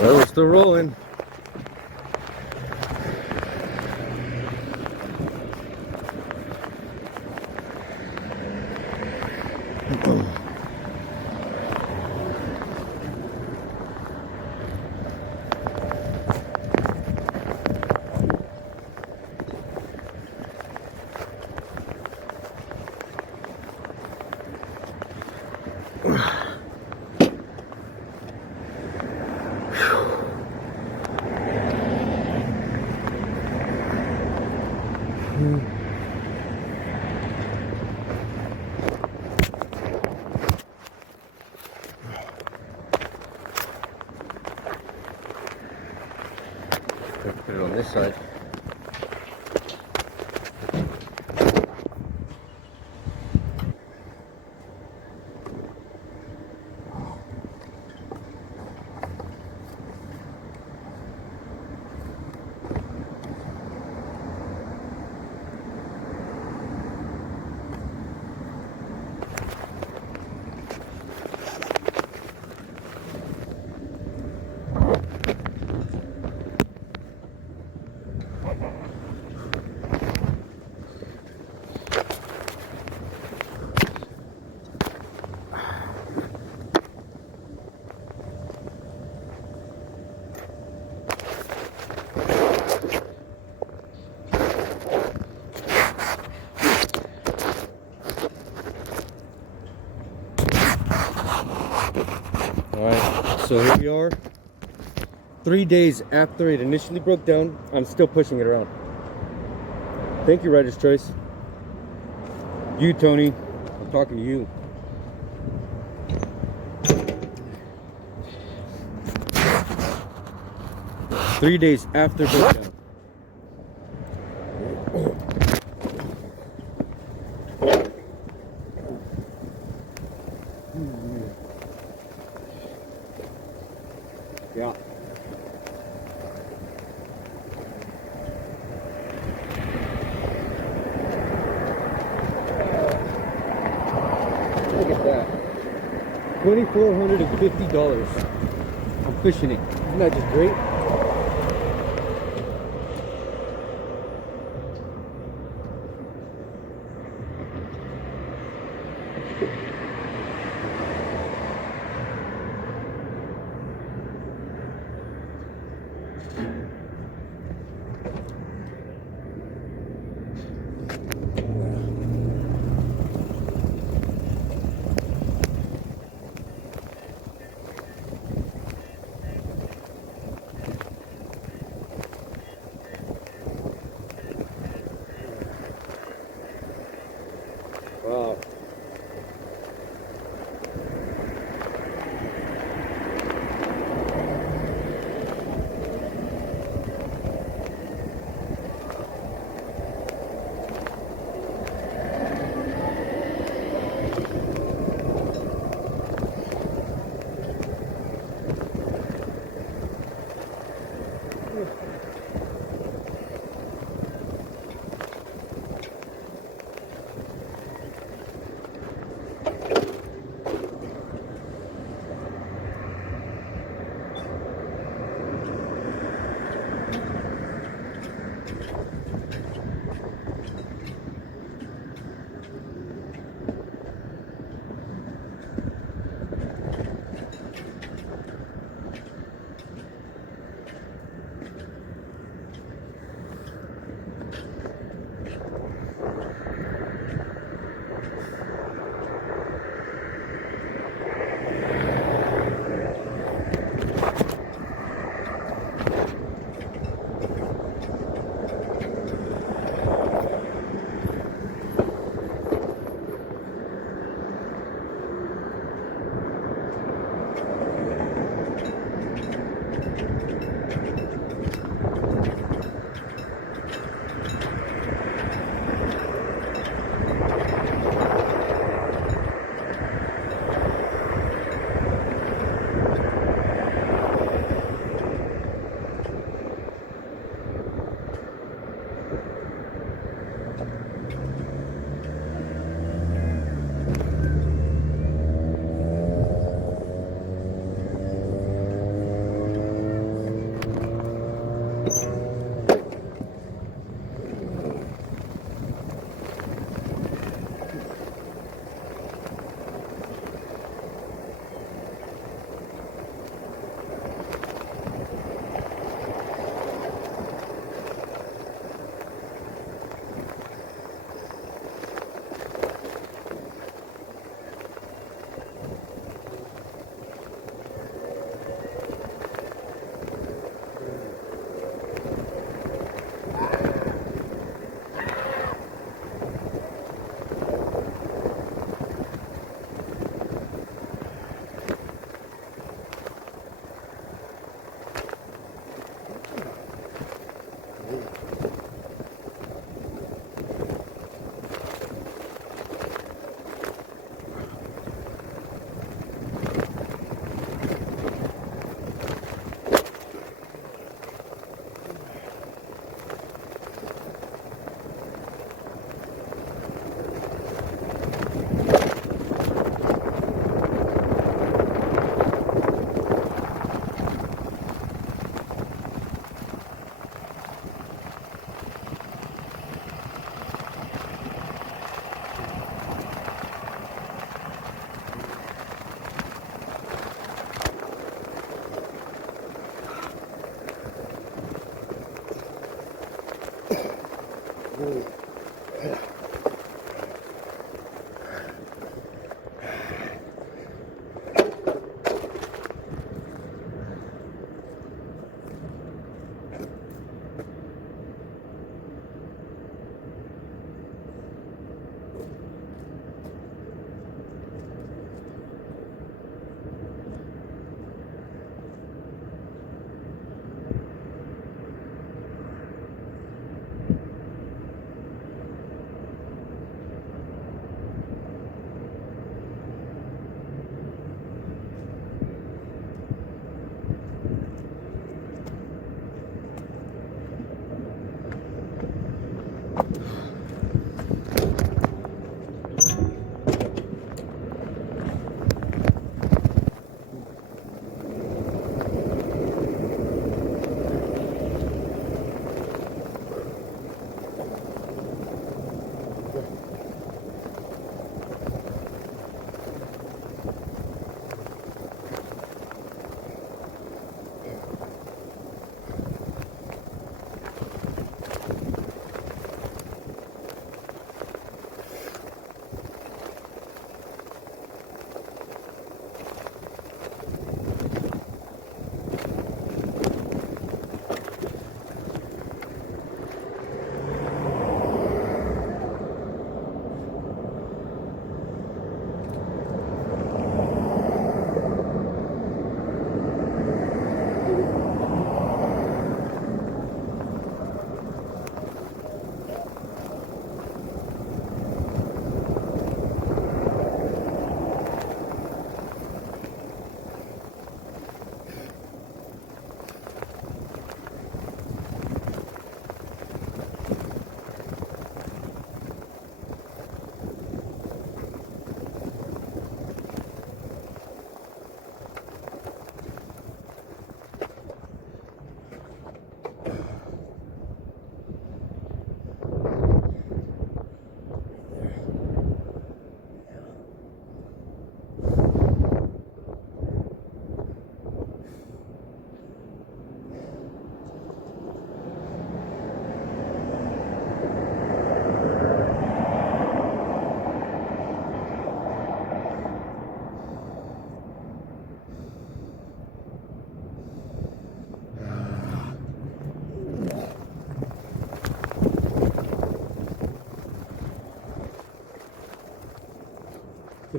Well, we're still rolling. Put it on this side. Alright, so here we are. 3 days after it initially broke down, I'm still pushing it around. Thank you, Rider's Choice. You, Tony, I'm talking to you. Three days after breakdown. Yeah. Look at that. $2,450. I'm fishing it. Isn't that just great?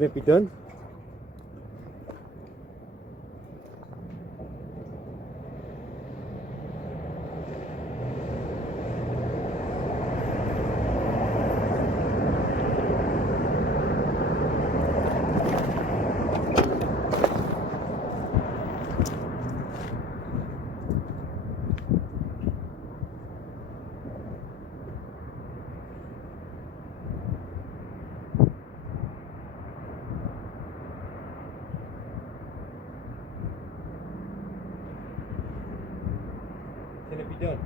Can it be done? Can it be done?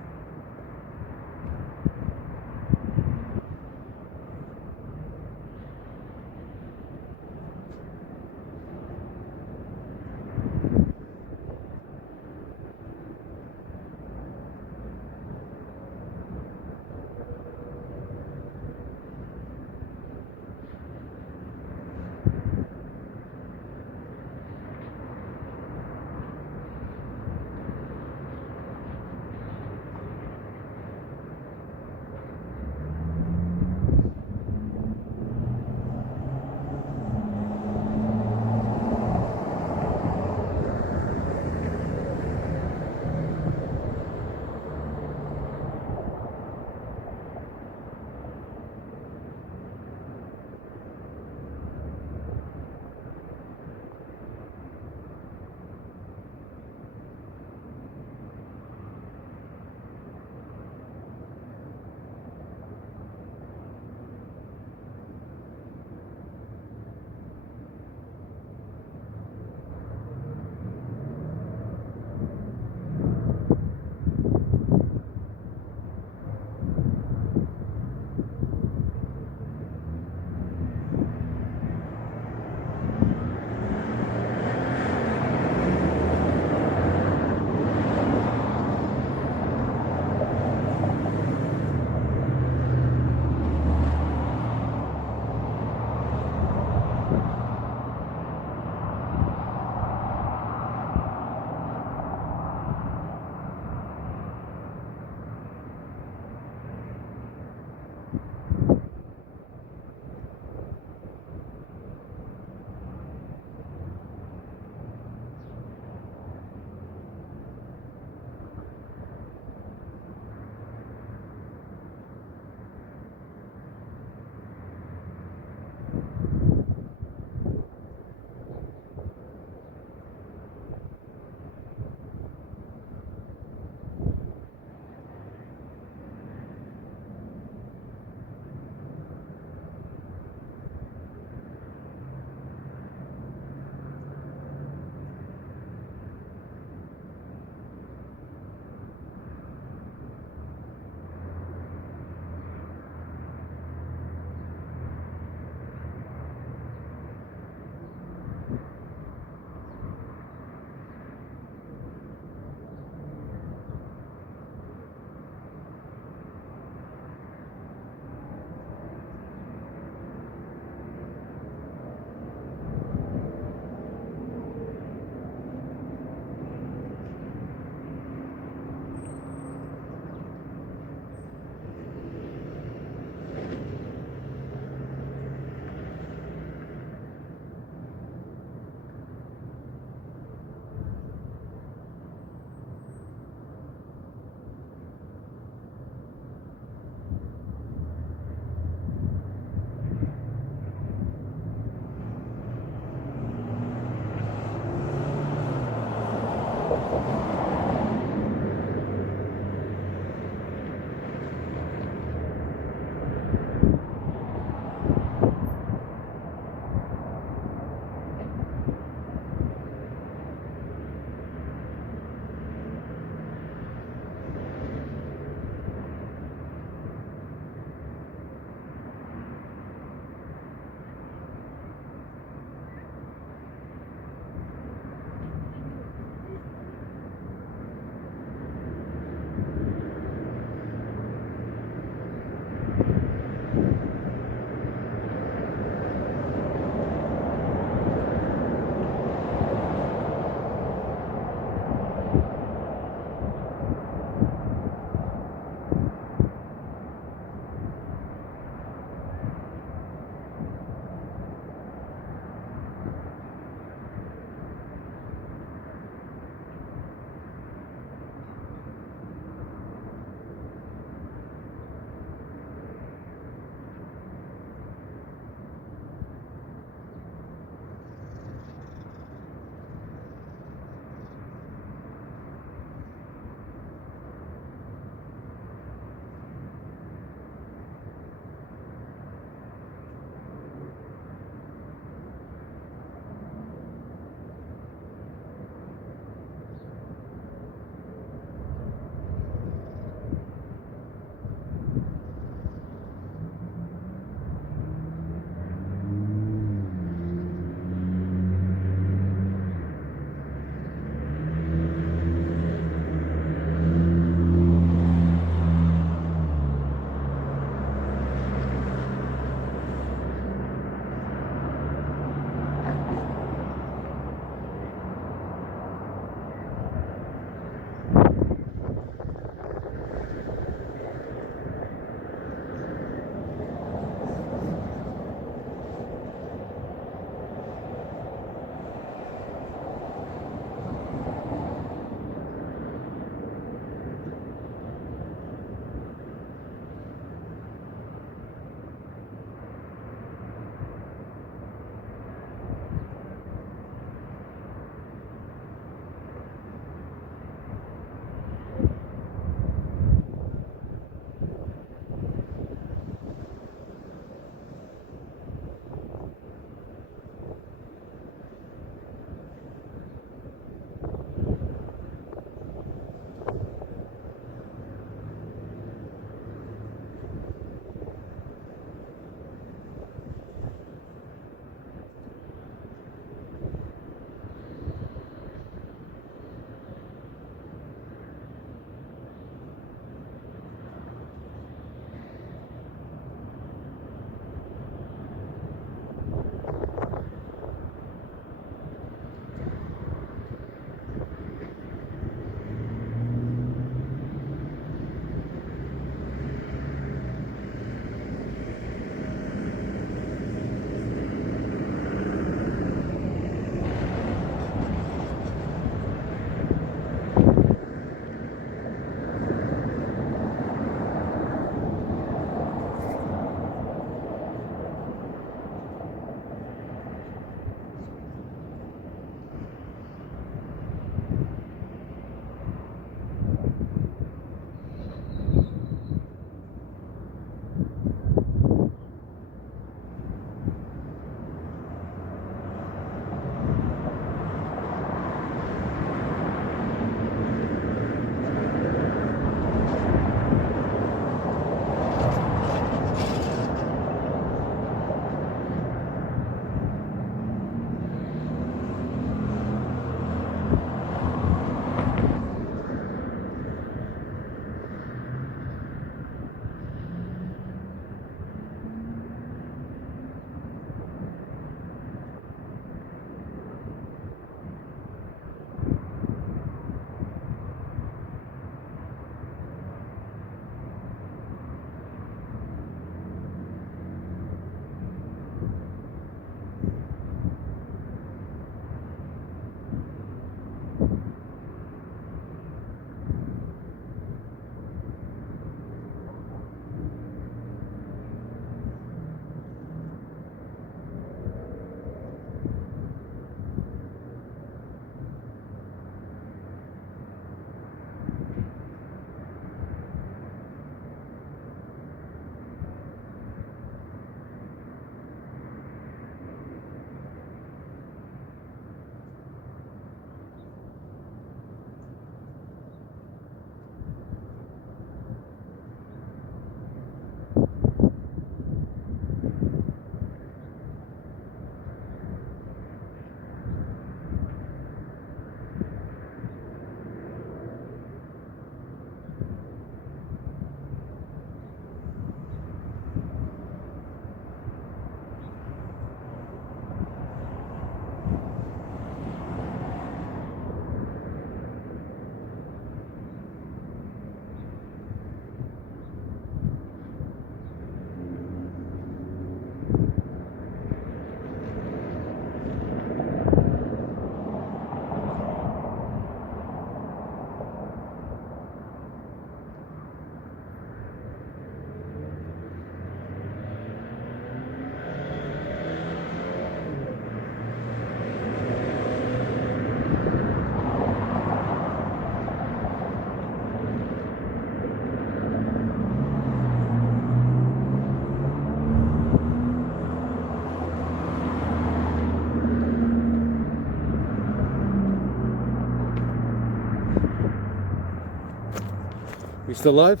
You still alive?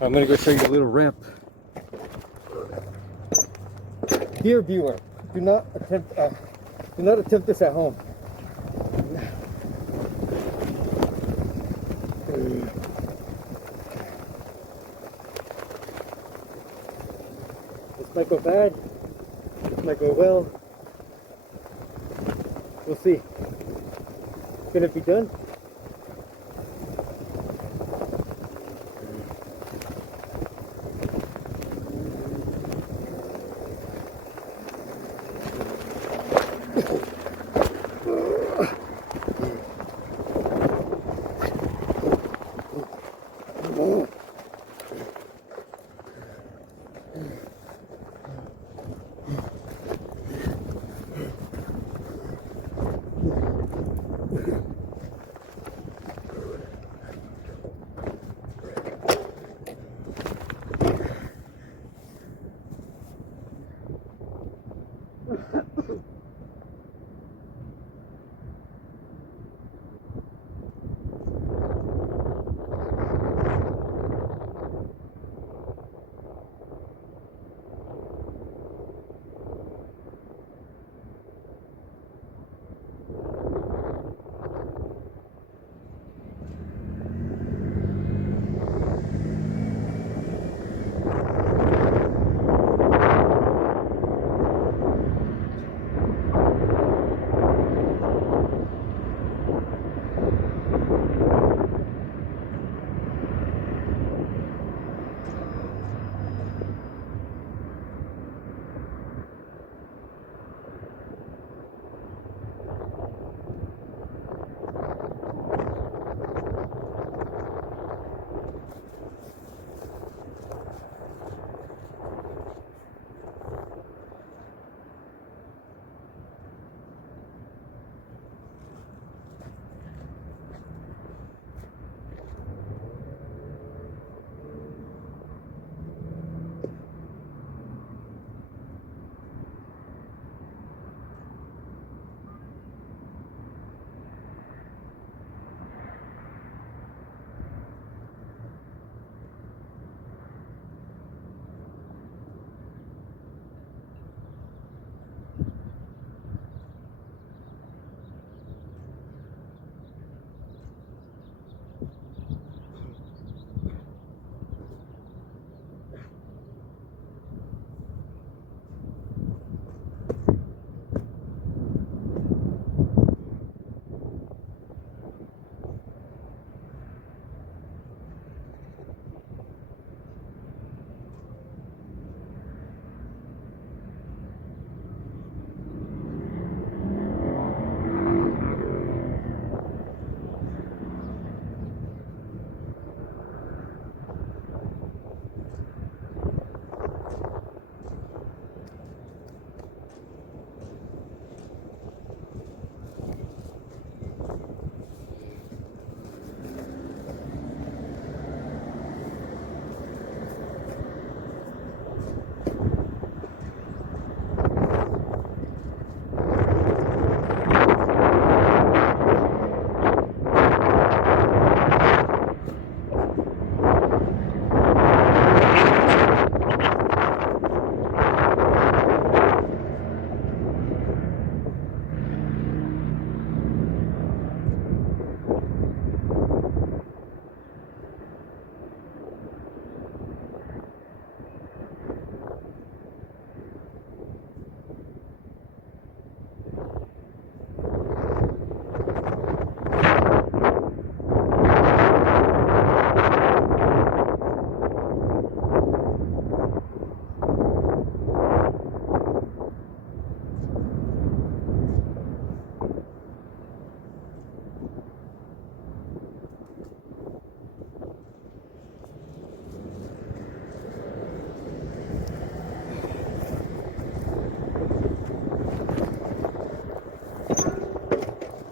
I'm gonna go show you a little ramp. Dear viewer, do not attempt this at home. This might go bad. This might go well. We'll see. Can it be done?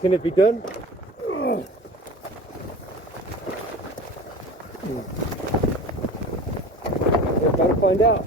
Can it be done? We're about to find out.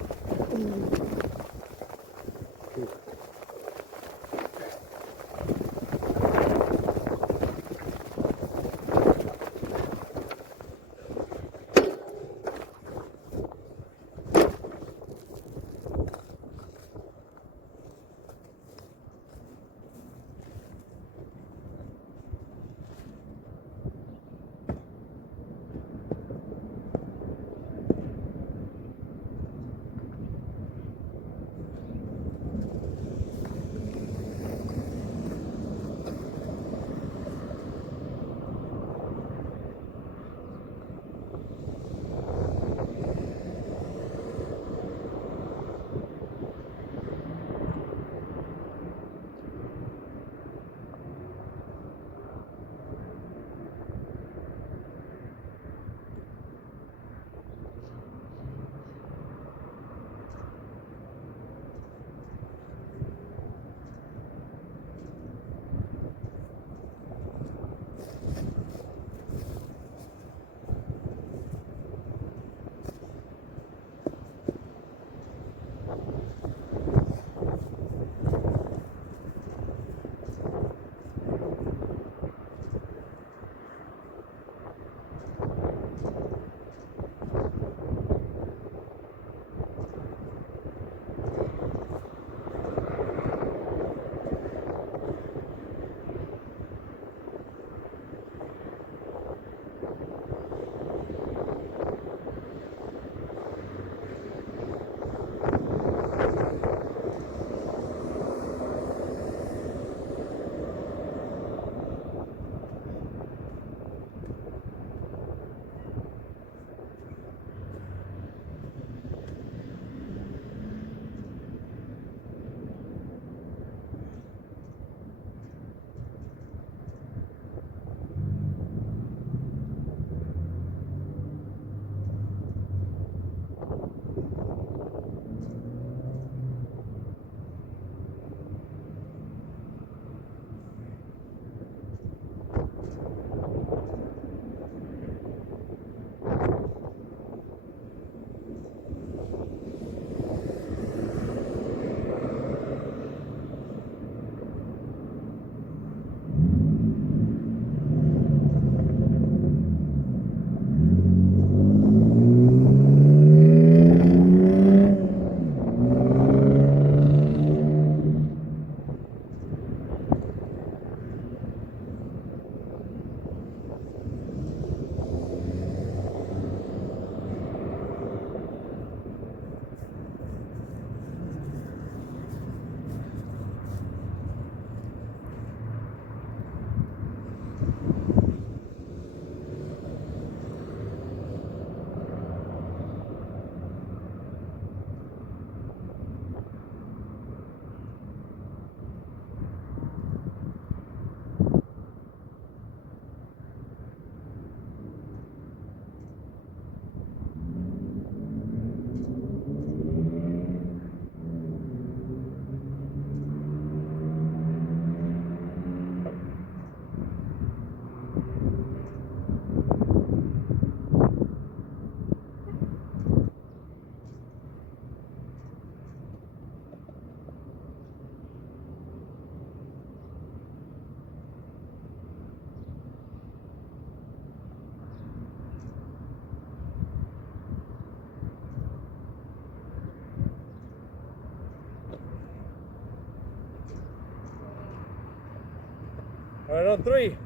All right, on 3.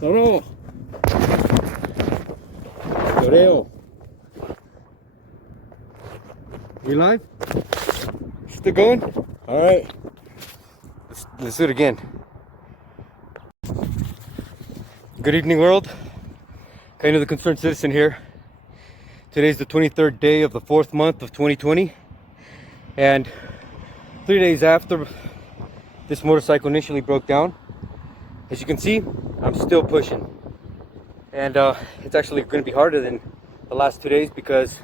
Toro. Toreo. We live? Still going? All right. Let's do it again. Good evening, world. Kind of the concerned citizen here. Today's the 23rd day of the 4th month of 2020, and 3 days after this motorcycle initially broke down, as you can see, I'm still pushing. And it's actually going to be harder than the last 2 days because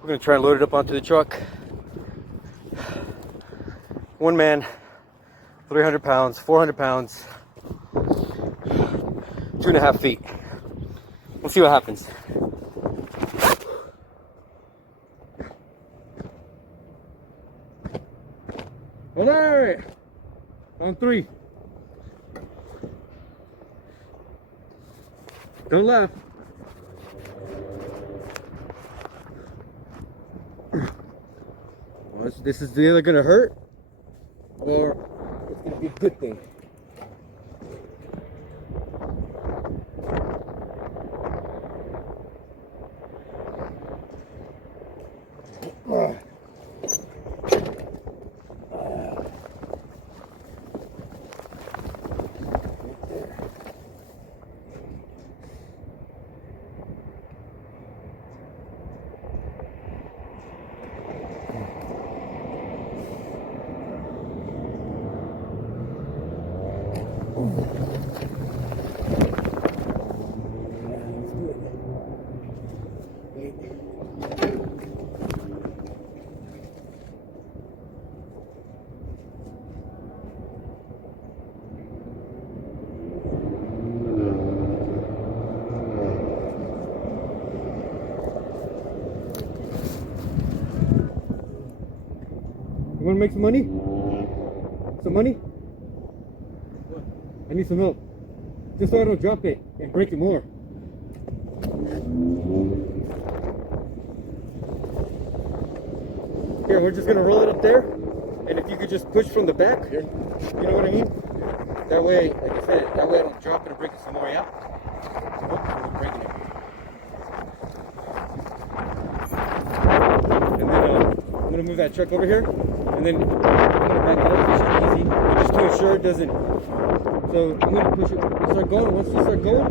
we're going to try and load it up onto the truck. One man, 300 pounds, 400 pounds, 2.5 feet. We'll see what happens. All right, on 3. Go left. Well, this is either gonna hurt or it's gonna be a good thing. You want to make some money? Some money? I need some help. Just so I don't drop it and break it more. Here, we're just gonna roll it up there, and if you could just push from the back, you know what I mean? That way, like I said, that way I don't drop it and break it some more, yeah? I'm breaking it. And then I'm gonna move that truck over here, and then I'm gonna back it up. It should be easy, but just to ensure it doesn't. So I'm gonna push it. Start going. Once you start going,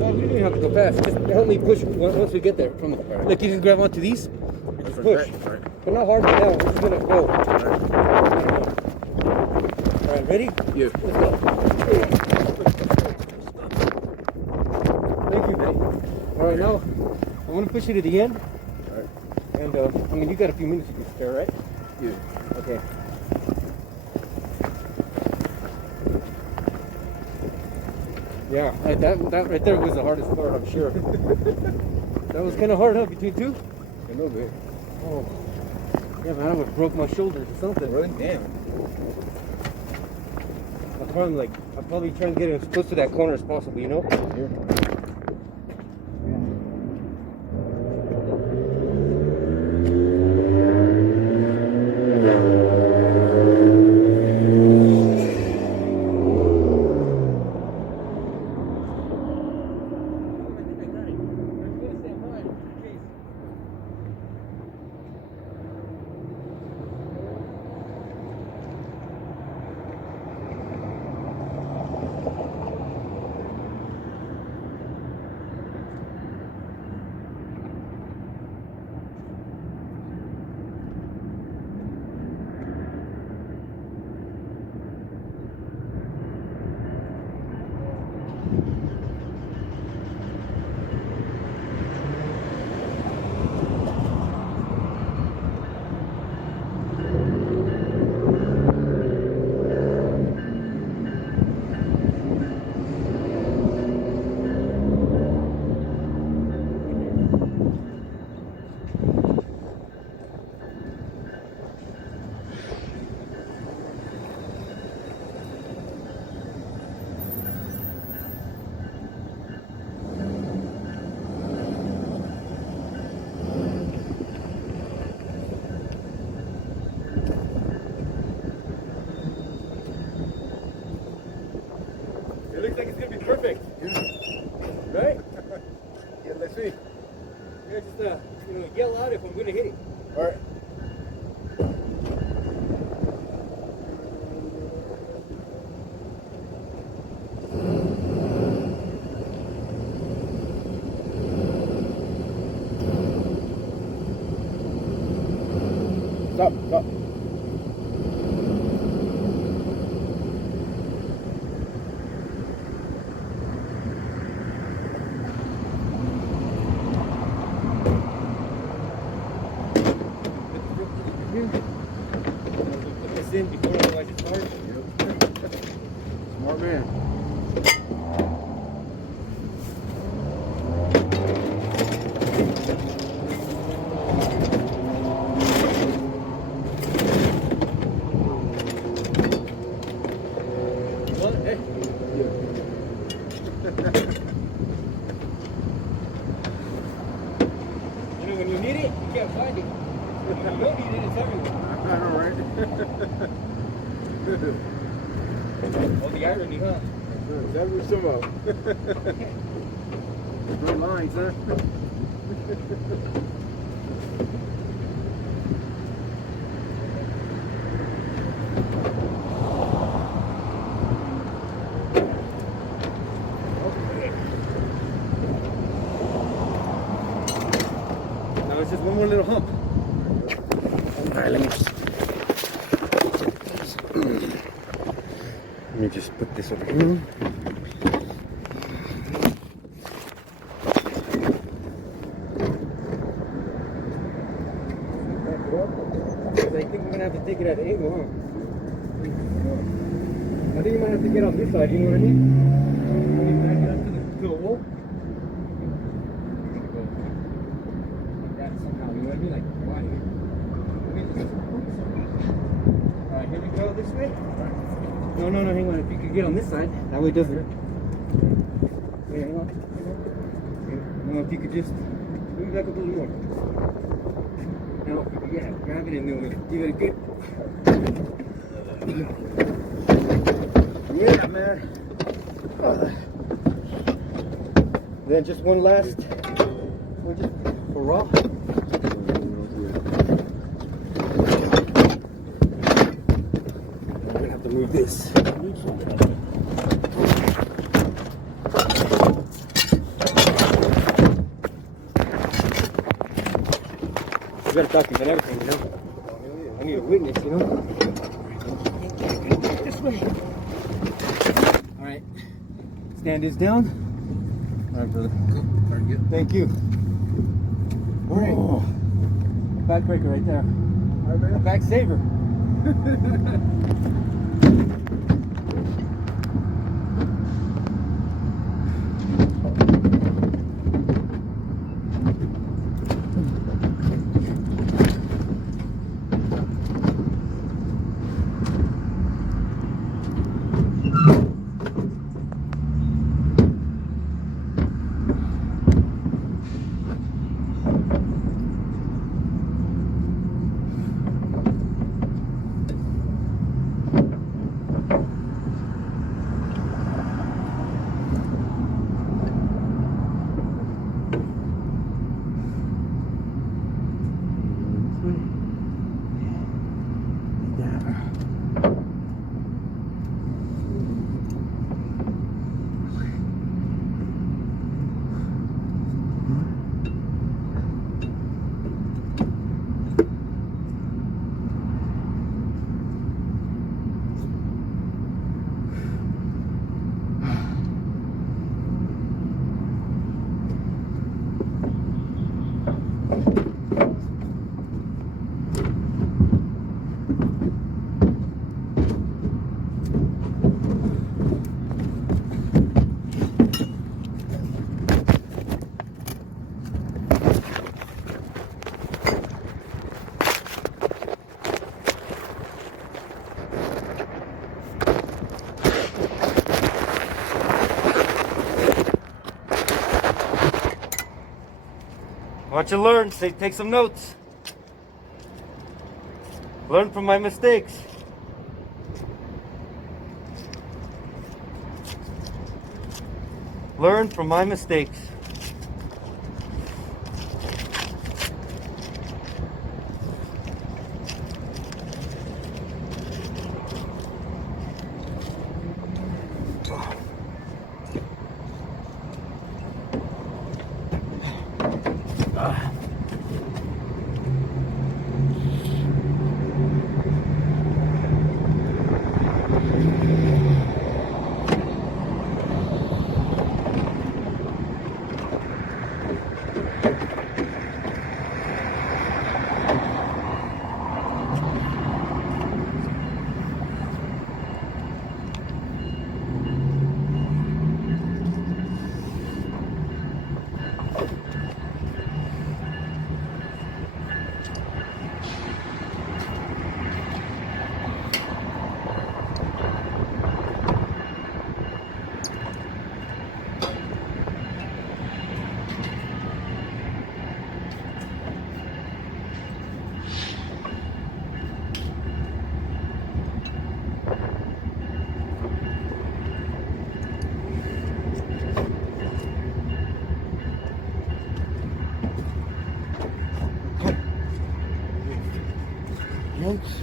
well, we don't even have to go fast. Just help me push once we get there. From like you can grab onto these, and just push. But not hard now. We're just gonna go. All right, ready? Yeah. Let's go. Thank you, buddy. All right, now I'm gonna push you to the end. All right. And I mean, you got a few minutes you can spare, right? Yeah. Okay. Yeah, that right there was the hardest part, I'm sure. That was kind of hard, huh? Between two? A little bit. Oh. Yeah, man, I would have broke my shoulders or something. Really? Damn. I'll probably try and get as close to that corner as possible, you know? Here. I'm gonna hit it. All right. Stop, stop. Put this in before otherwise it's hard. Smart man. What? Hey. You know, when you need it, you can't find it. When you don't need it, it's everywhere. I know, right? Oh, the irony, huh? That's what some of. No lines, huh? Now it's just one more little hump. Alright, let me just put this over here. I think we're gonna have to take it at an angle, huh? I think you might have to get off this side, you know what I mean? When you back it up to the wall. Like that somehow, you know what I mean? Like, why? Alright, here we go this way. No, hang on. If you could get on this side, that way it doesn't hurt. Wait, hang on. No, if you could just move back up a little more. Now, yeah, grab it and then we give it a good. Yeah, man. Then just one last. We're just for raw. We're gonna have to move this. You gotta talk about everything, you know? I need a witness, you know? This way. Alright. Stand this down. Alright, brother. Cool. Very good. Thank you. Alright. Oh. Backbreaker right there. All right, A man. back saver. Why don't you learn? Take some notes. Learn from my mistakes. Learn from my mistakes. Once.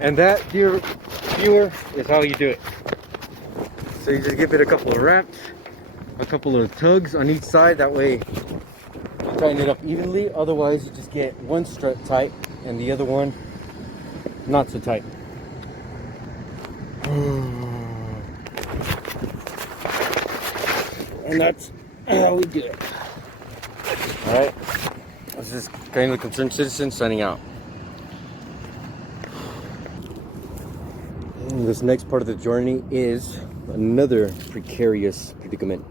And that, dear viewer, is how you do it. So you just give it a couple of wraps, a couple of tugs on each side. That way you tighten it up evenly. Otherwise, you just get one strut tight and the other one not so tight. And that's how we do it. Alright, this is Kindly Concerned Citizen signing out. And this next part of the journey is another precarious predicament.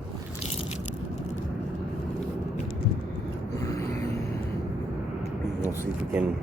We'll see if we can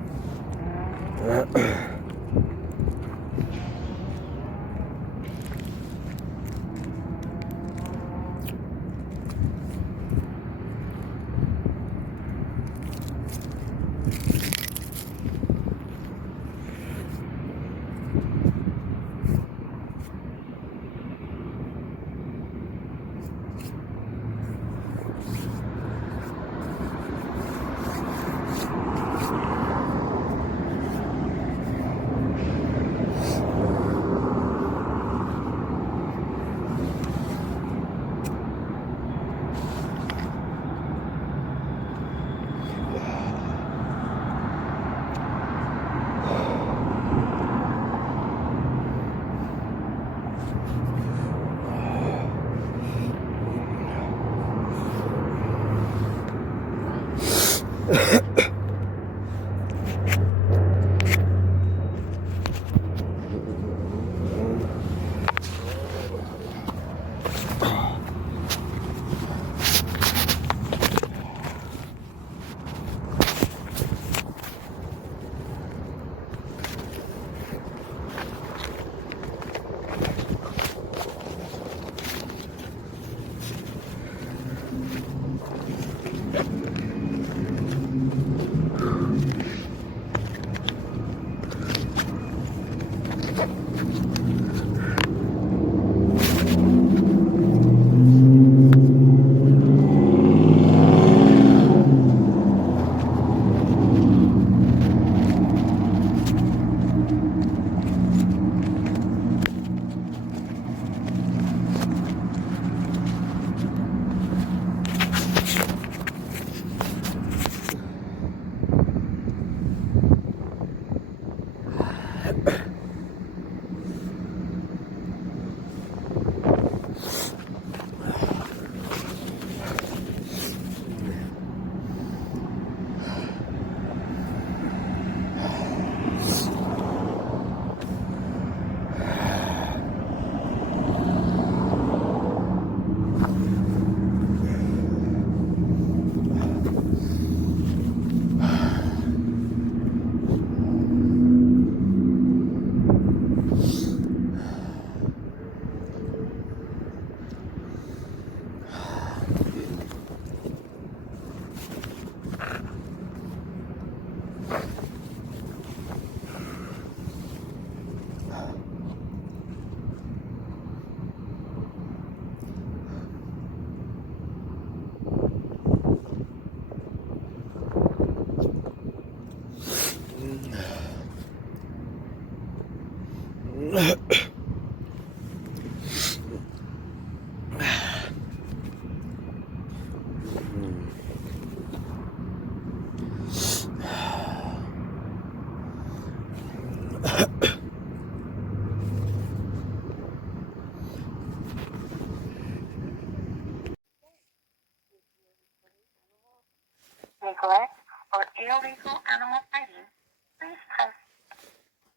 Neglect or illegal animal fighting, please press.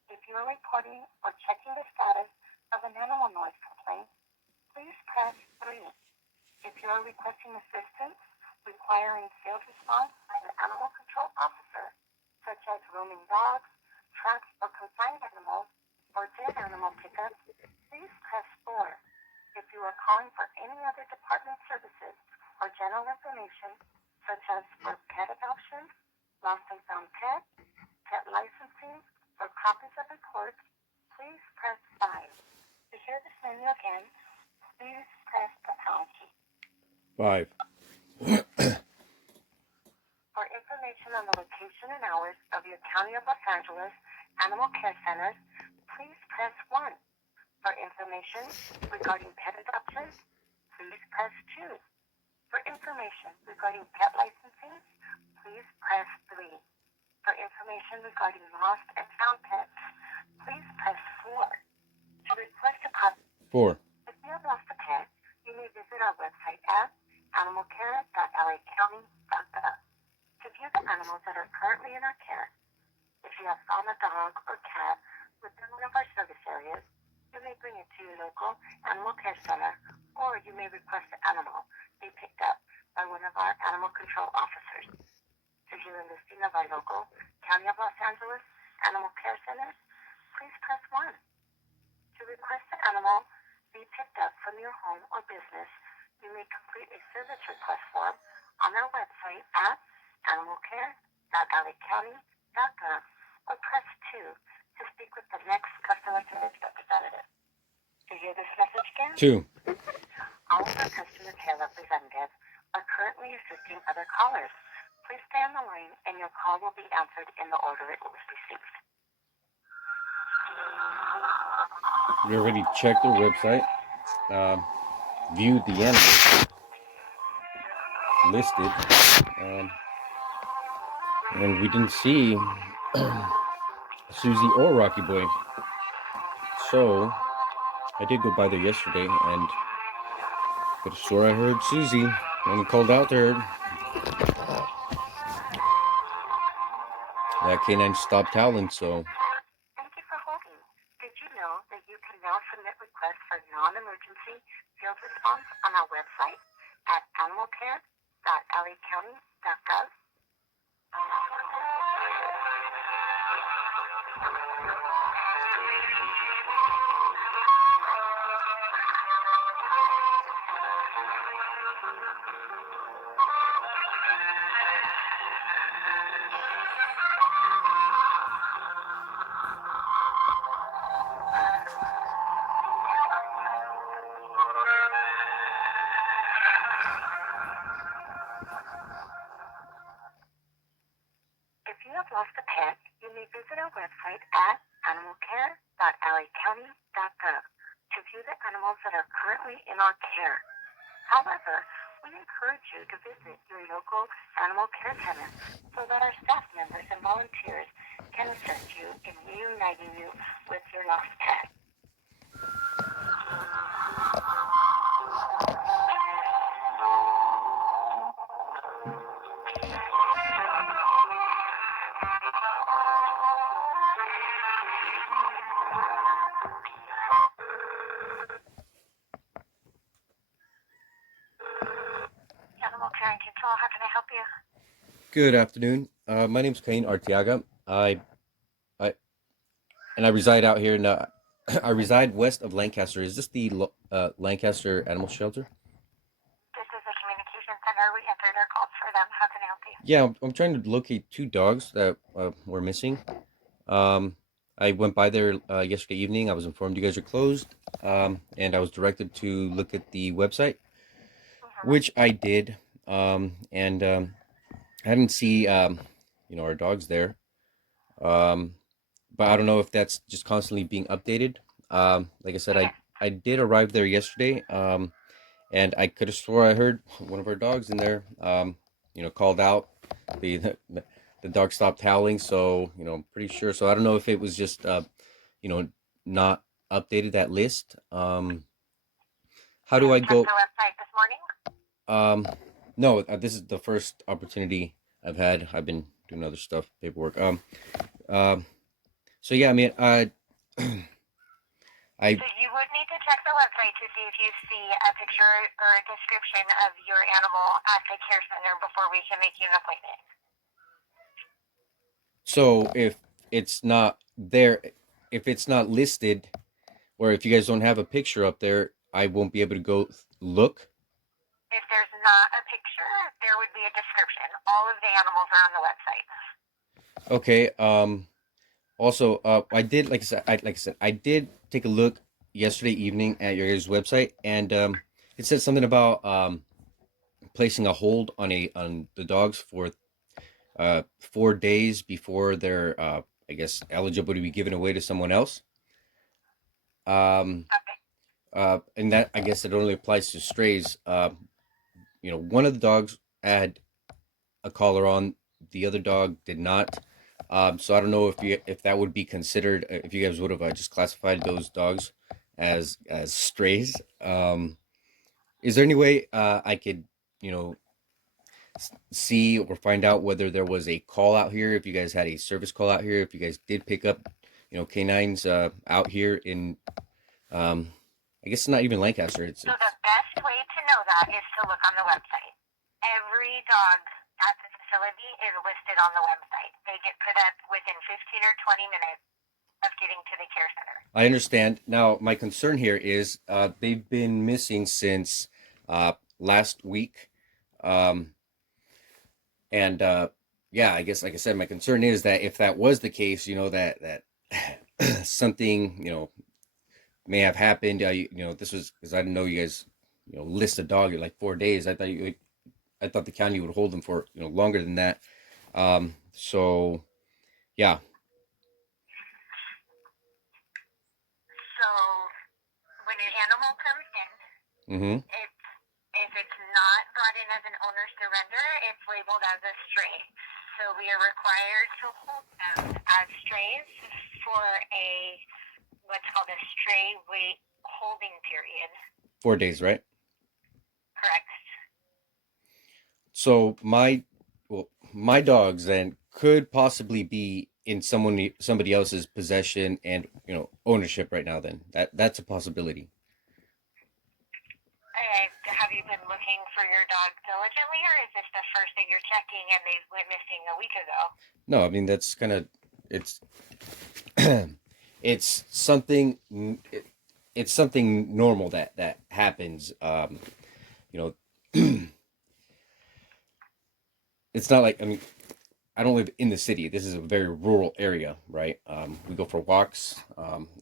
If you are reporting or checking the status of an animal noise complaint, please press 3. If you are requesting assistance requiring field response by an animal control officer, such as roaming dogs, trapped or confined animals, or dead animal pickups, please press 4. If you are calling for any other department services or general information, such as for pet adoption, lost and found pet, pet licensing, or copies of reports, please press 5. To hear this menu again, please press the pound key. 5. For information on the location and hours of your County of Los Angeles Animal Care Centers, please press 1. For information regarding pet adoption, please press 2. For information regarding pet licensing, please press 3. For information regarding lost and found pets, please press 4. To request a copy. 4. If you have lost a pet, you may visit our website at animalcare.lacounty.gov to view the animals that are currently in our care. If you have found a dog or cat within one of our service areas, you may bring it to your local animal care center, or you may request the animal be picked up by one of our animal control officers. To view a listing of our local County of Los Angeles Animal Care Centers, please press 1. To request the animal be picked up from your home or business, you may complete a service request form on our website at animalcare.lacounty.gov or press 2 to speak with the next customer service representative. To hear this message again, 2. all of our customer care representatives are currently assisting other callers. Please stay on the line and your call will be answered in the order it was received. We already checked their website, viewed the animals listed, and we didn't see Susie or Rocky Boy. So I did go by there yesterday, and could have swore I heard Susie when I called out to her. That canine stopped howling, so Thank you for holding. Did you know that you can now submit requests for non-emergency field response on our website at animalcare.lacounty.gov? If you have lost a pet, you may visit our website at animalcare.lacounty.gov to view the animals that are currently in our care. However, we encourage you to visit your local animal care centers so that our staff members and volunteers can assist you in reuniting you with your lost pet. Animal Care and Control, how can I help you? Good afternoon. My name's Cain Arteaga. I reside out here in I reside west of Lancaster. Is this the Lancaster Animal Shelter? This is the communication center. We entered our calls for them. How can I help you? Yeah, I'm trying to locate two dogs that were missing. I went by there yesterday evening. I was informed you guys are closed, and I was directed to look at the website, which I did. I didn't see our dogs there. But I don't know if that's just constantly being updated. Like I said, I did arrive there yesterday, and I could have swore I heard one of our dogs in there, called out. The dog stopped howling, so I'm pretty sure. So I don't know if it was just not updated that list. How do I go? Check the website this morning? No, this is the first opportunity I've had. I've been doing other stuff, paperwork. So yeah, I mean, So you would need to check the website to see if you see a picture or a description of your animal at the care center before we can make you an appointment. So if it's not there, if it's not listed, or if you guys don't have a picture up there, I won't be able to go look. If there's not a picture, there would be a description. All of the animals are on the website. Okay. Also, I did, like I said, I did take a look yesterday evening at your guys' website, and it said something about placing a hold on the dogs for 4 days before they're I guess eligible to be given away to someone else. And that, I guess, it only applies to strays. One of the dogs had a collar on, the other dog did not. So I don't know if that would be considered, if you guys would have just classified those dogs as strays. Is there any way I could see or find out whether there was a call out here, if you guys had a service call out here, if you guys did pick up canines out here in I guess it's not even Lancaster. So the best way to know that is to look on the website. Every dog at the facility is listed on the website. They get put up within 15 or 20 minutes of getting to the care center. I understand. Now, my concern here is they've been missing since last week. Yeah, I guess, like I said, my concern is that if that was the case, that something, may have happened. This was because I didn't know you guys, list a dog in like 4 days. I thought the county would hold them for, longer than that. So, yeah. So when an animal comes in, Mm-hmm. if it's not brought in as an owner surrender, it's labeled as a stray. So we are required to hold them as strays for what's called a stray weight holding period. 4 days, right? Correct. So my dogs then could possibly be in somebody else's possession and ownership right now. Then that's a possibility. Have you been looking for your dog diligently, or is this the first thing you're checking and they went missing a week ago? No, I mean that's kind of it's it's something it's something normal that happens. You know, it's not like, I mean, I don't live in the city. This is a very rural area, right? We go for walks,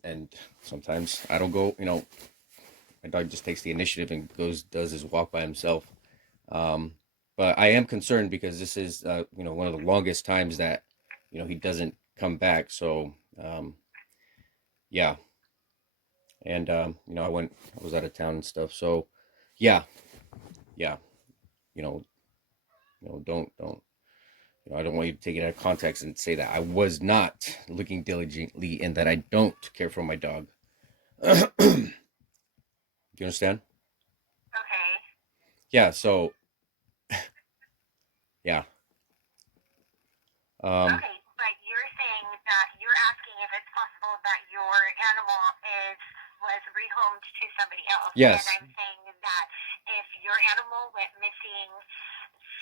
and sometimes I don't go. You know, my dog just takes the initiative and does his walk by himself. Um, but I am concerned because this is, one of the longest times that, he doesn't come back. So, yeah. And, I was out of town and stuff. So, yeah, yeah, you know, don't, I don't want you to take it out of context and say that I was not looking diligently and that I don't care for my dog. Do you understand? Okay. Yeah. So, yeah. Okay, but you're saying that you're asking if it's possible that your animal was rehomed to somebody else. Yes. And I'm saying that if your animal went missing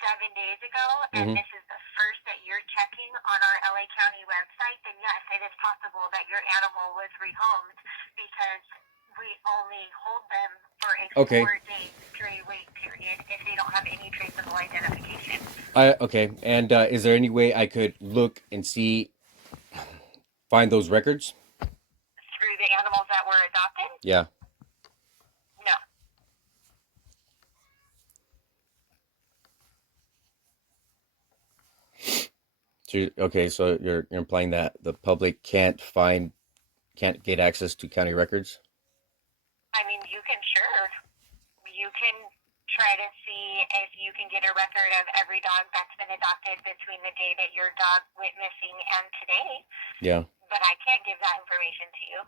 7 days ago and Mm-hmm. this is the first that you're checking on our LA County website, then yes, it is possible that your animal was rehomed because we only hold them for a Okay. 4-day stray wait period if they don't have any traceable identification. Okay. And is there any way I could look and find those records? Through the animals that were adopted? Yeah. No. So okay. So you're implying that the public can't get access to county records? I mean, you can sure. You can try to see if you can get a record of every dog that's been adopted between the day that your dog went missing and today. Yeah. But I can't give that information to you.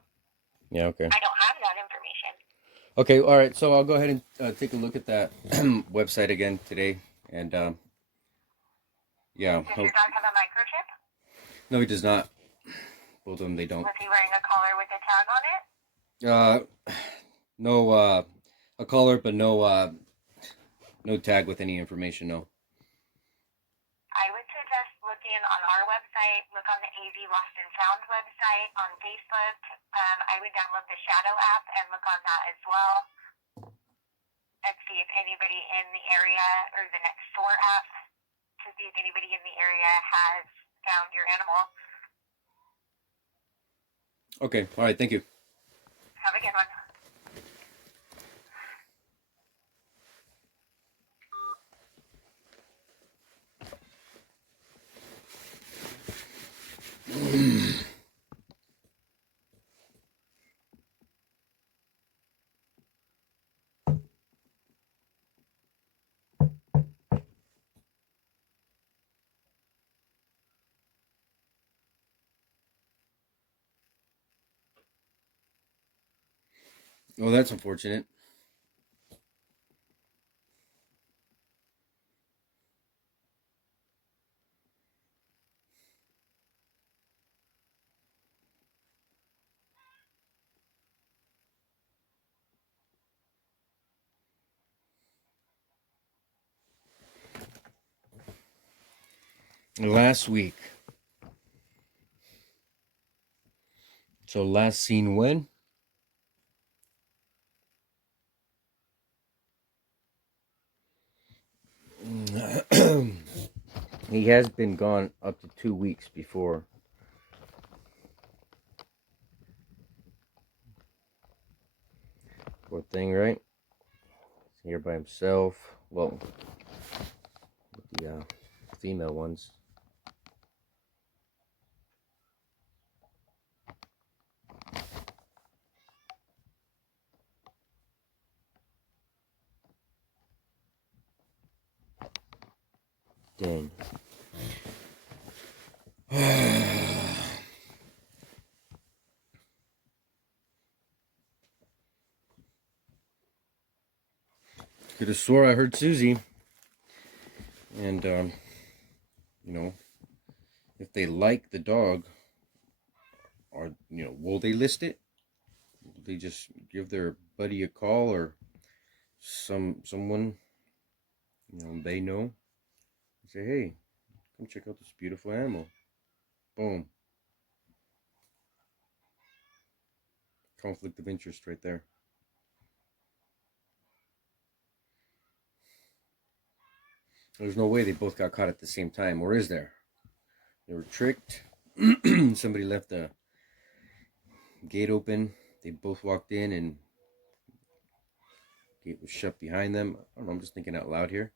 Yeah. Okay. I don't have that information. Okay. All right. So I'll go ahead and take a look at that website again today, and yeah. Does your dog have a microchip? No, he does not. Both of them, they don't. Was he wearing a collar with a tag on it? No. A collar, but no tag with any information. No. I would suggest looking on our website, look on the AV Lost and Found website on Facebook. I would download the Shadow app and look on that as well and see if anybody in the area or the next door app to see if anybody in the area has found your animal. Okay. All right. Thank you. Have a good one. Well, that's unfortunate. Last week. So last seen when? He has been gone up to 2 weeks before. Poor thing, right? He's here by himself. Well, the female ones. Dang. Could have swore I heard Susie. And, if they like the dog, or, will they list it? Will they just give their buddy a call or someone, they know? Say, hey, come check out this beautiful animal. Boom. Conflict of interest right there. There's no way they both got caught at the same time, or is there? They were tricked. Somebody left the gate open. They both walked in and gate was shut behind them. I don't know, I'm just thinking out loud here.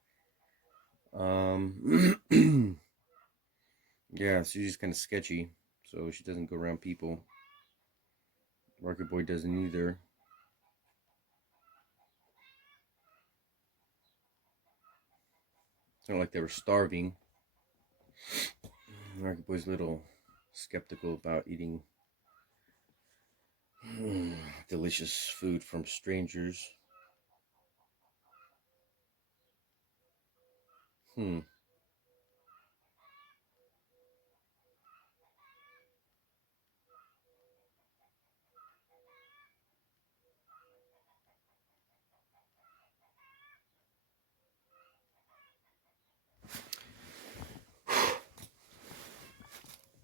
Yeah, she's just kind of sketchy, so she doesn't go around people. Rocket Boy doesn't either. It's not like they were starving. Rocket Boy's a little skeptical about eating delicious food from strangers.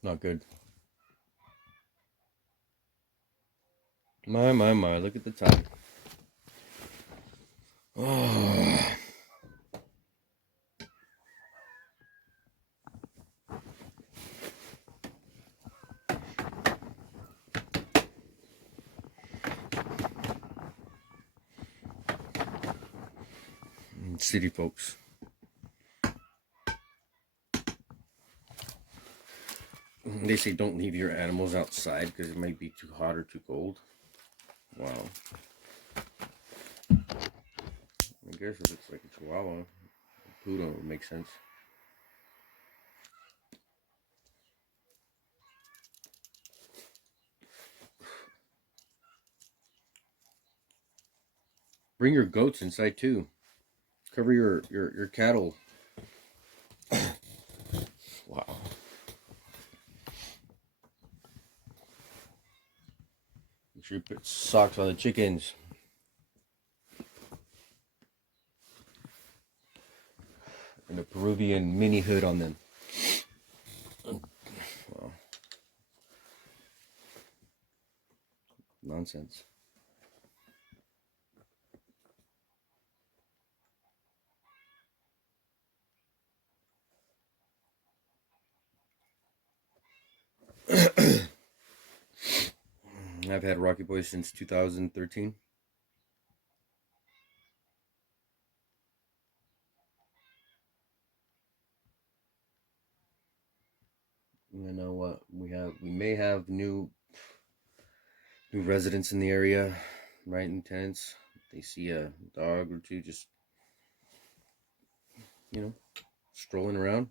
Not good. My, look at the time. Oh. City folks. They say don't leave your animals outside because it might be too hot or too cold. Wow. I guess if it's like a chihuahua, a poodle would make sense. Bring your goats inside too. Cover your cattle. Wow. Make sure you put socks on the chickens. And a Peruvian mini hood on them. Wow. Nonsense. I've had Rocky Boy since 2013. You know what? We may have new residents in the area, right? And tenants. They see a dog or two just, strolling around.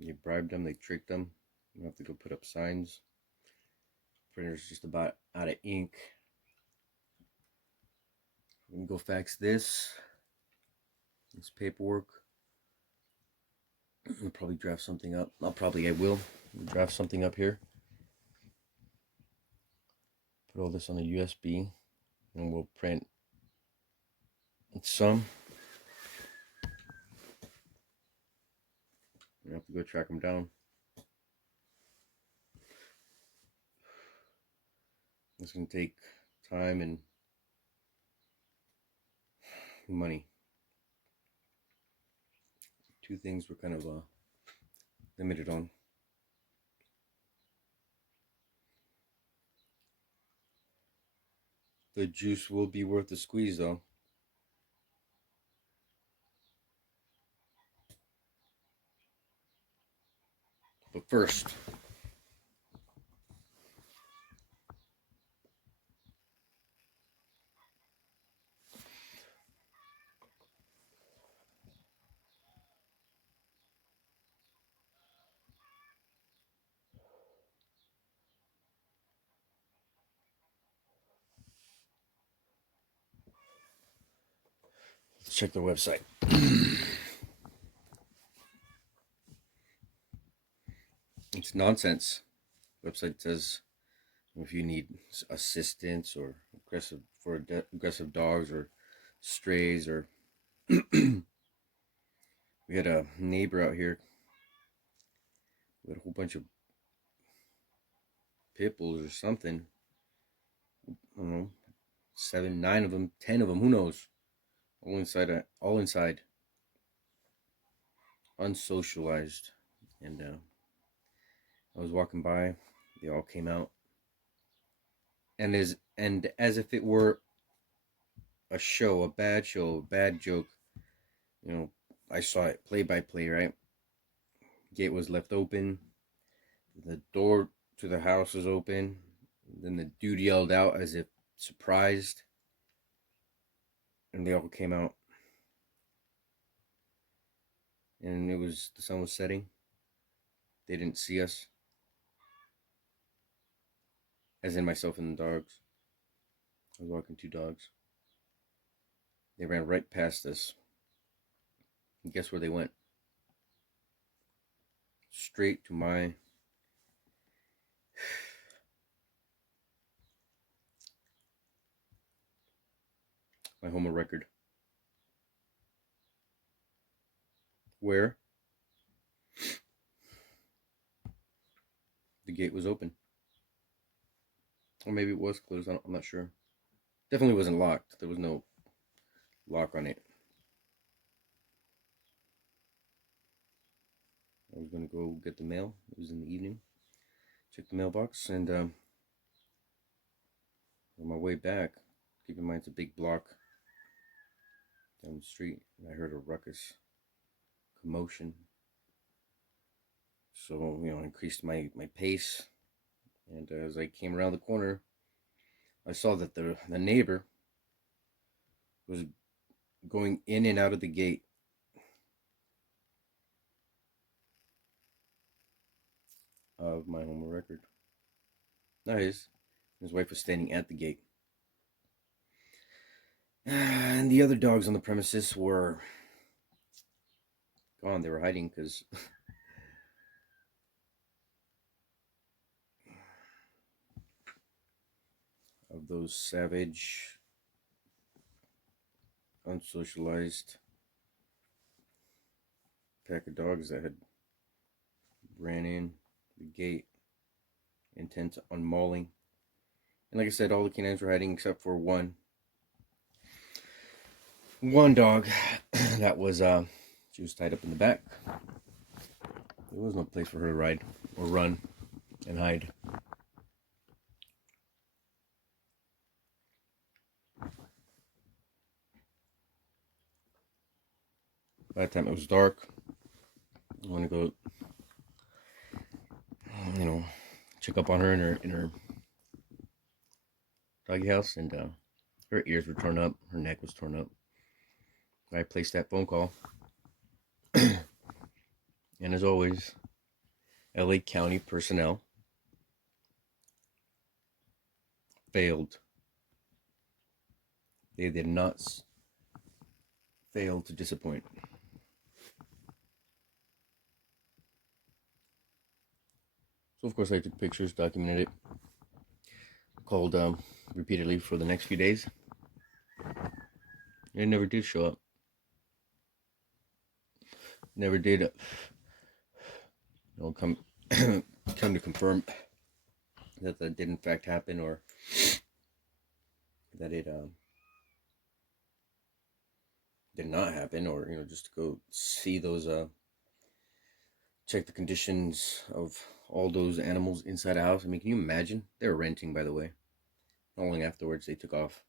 You bribed them, they tricked them. You have to go put up signs. Printer's just about out of ink. We can go fax this paperwork. I'll probably draft something up. I will draft something up here. Put all this on a USB and we'll print some. You have to go track them down. It's going to take time and money. Two things we're kind of limited on. The juice will be worth the squeeze though. But first, let's check the website. It's nonsense. Website says if you need assistance or aggressive dogs or strays or we had a neighbor out here with a whole bunch of pit bulls or something. I don't know. 7, 9 of them, 10 of them, who knows? All inside, unsocialized. And I was walking by, they all came out, and as if it were a show, a bad show, a bad joke. You know, I saw it play by play, right? Gate was left open, the door to the house was open, then the dude yelled out as if surprised, and they all came out. And the sun was setting. They didn't see us, as in myself and the dogs. I was walking 2 dogs. They ran right past us. And guess where they went? Straight to my home of record, where the gate was open. Or maybe it was closed, I'm not sure. Definitely wasn't locked. There was no lock on it. I was going to go get the mail. It was in the evening. Check the mailbox, and on my way back, keep in mind it's a big block down the street, and I heard a ruckus, commotion. So, I increased my pace, and as I came around the corner, I saw that the neighbor was going in and out of the gate. Of my home of record. Not his. His wife was standing at the gate. And the other dogs on the premises were gone. They were hiding because of those savage, unsocialized pack of dogs that had ran in the gate, intent on mauling. And like I said, all the canines were hiding except for one dog that was she was tied up in the back. There was no place for her to ride or run and hide. By the time it was dark, I want to go check up on her in her doggy house, and her ears were torn up, her neck was torn up. I placed that phone call, and as always, LA County personnel failed. They did not fail to disappoint. So of course I took pictures, documented it, called repeatedly for the next few days. It never did show up. Never did come come to confirm that did in fact happen, or that it did not happen, or just to go see those check the conditions of all those animals inside a house. I mean, can you imagine? They were renting, by the way. Not long afterwards, they took off.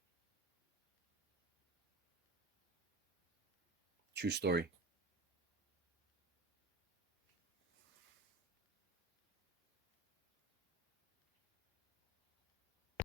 True story.